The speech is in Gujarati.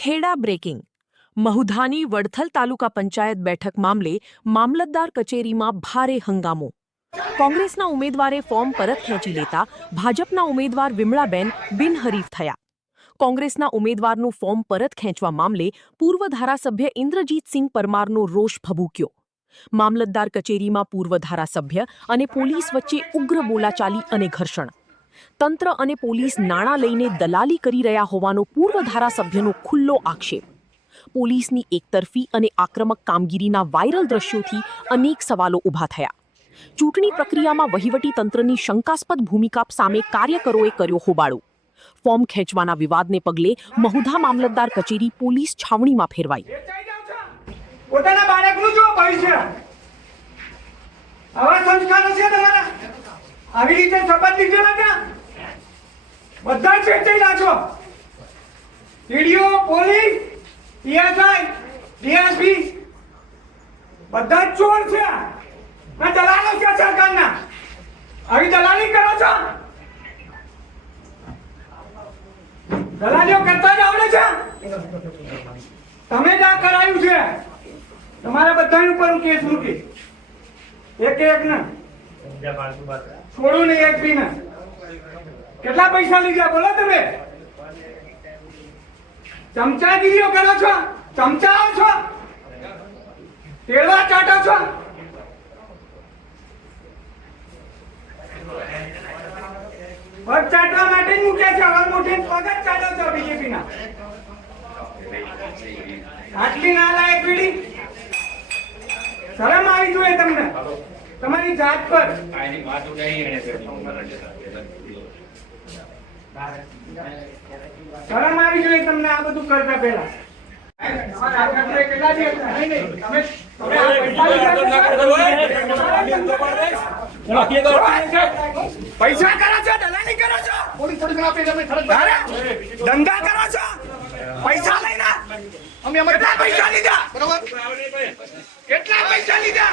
ખેડા બ્રેકિંગ મહુધાની વડથલ તાલુકા પંચાયત બેઠક મામલે મામલતદાર કચેરીમાં ભારે હંગામો કોંગ્રેસના ઉમેદવારે ફોર્મ પરત ખેંચી લેતા ભાજપના ઉમેદવાર વિમળાબેન બિનહરીફ થયા કોંગ્રેસના ઉમેદવારનું ફોર્મ પરત ખેંચવા મામલે પૂર્વ ધારાસભ્ય ઇન્દ્રજીતસિંહ પરમારનો રોષ ભભૂક્યો મામલતદાર કચેરીમાં પૂર્વ ધારાસભ્ય અને પોલીસ વચ્ચે ઉગ્ર બોલાચાલી અને ઘર્ષણ તંત્ર અને પોલીસ નાણાં લઈને દલાલી કરી રહ્યા હોવાનો પૂર્વ ધારાસભ્યનો ખુલ્લો આક્ષેપ પોલીસની એકતરફી અને આક્રમક કામગીરીના વાયરલ દ્રશ્યોથી અનેક સવાલો ઊભા થયા ચૂંટણી પ્રક્રિયામાં વહીવટી તંત્રની શંકાસ્પદ ભૂમિકા સામે કાર્યકરોએ કર્યો હોબાળો ફોર્મ ખેંચવાના વિવાદને પગલે મહુધા મામલતદાર કચેરી પોલીસ છાવણીમાં ફેરવાઈ પોતાના બાળકનું જો ભવિષ્ય આવા સંસ્કારો છે તમારા આવી રીતે શપથ લીધેલા ત્યાં બધા જ ચેતેલા છો ટીડીઓ પોલીસ પીએસઆઈ ડીએસપી બધા જ ચોર છે આ દલાલો છે સરકારના આવી દલાલી કરો છો દલાલીઓ કરતા જ આવડે છે તમે જ આ કરાયું છે તમારા બધાની ઉપર હું કેસ મૂકી એક ના છોડું નહીં એક બી ના કેટલા પૈસા લીધા બોલો તમે ચમચાગીરીઓ કરો છો ચમચાઓ છો તેડવા ચાટો છો પગ ચાટવા માટે જ મૂક્યા છે હવે મોટી પગ જ ચાટો છો બીજેપી ના આટલી નાલાયક પીડી શરમ આવી જોઈએ તમને તમારી જાત પર શરમ આવી જોઈએ તમને આ બધું કરતા પહેલા પૈસા કરો છો દલાલી કરો છો ધંધા કરો છો પૈસા લઈને કેટલા પૈસા લીધા કેટલા પૈસા લીધા